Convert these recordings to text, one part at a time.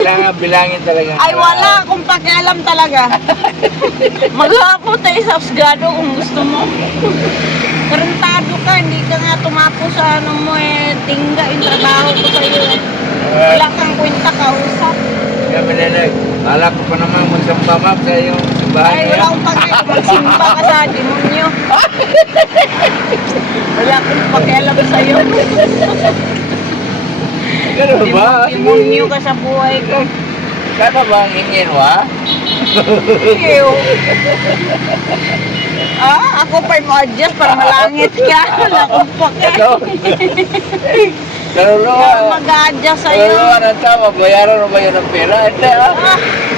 Kailangan bilangin talaga. Ay, wala akong pakialam talaga. Maghapo tayo sa Absgado kung gusto mo. Tarantado ka, hindi ka nga tumapo sa ano mo eh. Tingga yung trabaho ko sa'yo. Wala kang kwenta kausap. Kaya Menelag, kala ko pa naman magsamba ma'am sa iyong simbahan Ay, niya. wala akong pakialam. Magsimba ka sa demonyo. Wala akong pakialam sa'yo. Ganun ba? Demonyo ka sa buhay ko. Kaya ba ang hingin mo ha? Ew. Ako pa mo adjust para malangit ka. Wala akong pakialam. Kaluluwa. Mag-a-adjust sa'yo. Kaluluwa ng tama, bayaran mo ba yun ng pera? Hindi ha?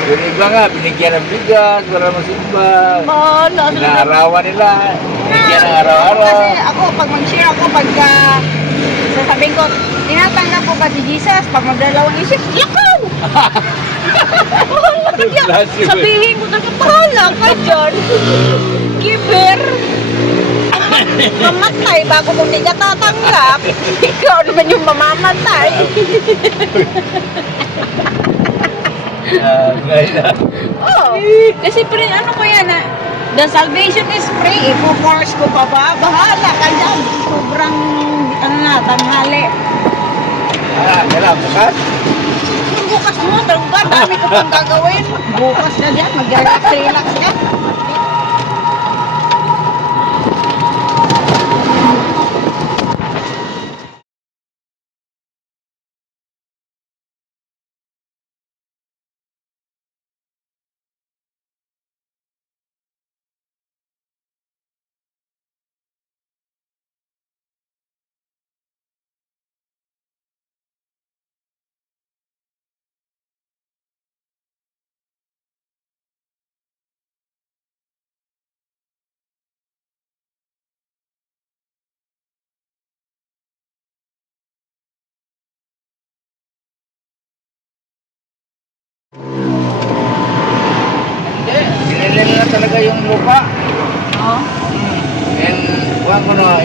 Yung iba nga, binigyan ng bigas para masimba. Bahala. Inaarawan nila. Binigyan ng araw-araw. Kasi ako, pag mag-share ako, pagka sasabihin ko, tinatanggap ko ba si Jesus? Pag magdalawang isip, lakaw! Bahala ka dyan. Sabihin ko na, bahala ka dyan. Giver. Mamatay bago mo hindi ka tatanggap. Ikaw naman yung mamamatay. Oh, kasi ano ko yan the salvation is free. Ipo-force ko pa ba? Bahala ka dyan. Sobrang, tanghali. Kailan, bukas? Yung bukas mo, ba? Dami ko pang gagawin. Bukas na dyan, mag-relax ka. Hindi, binili na talaga yung lupa. Oo. And, kuha ko na,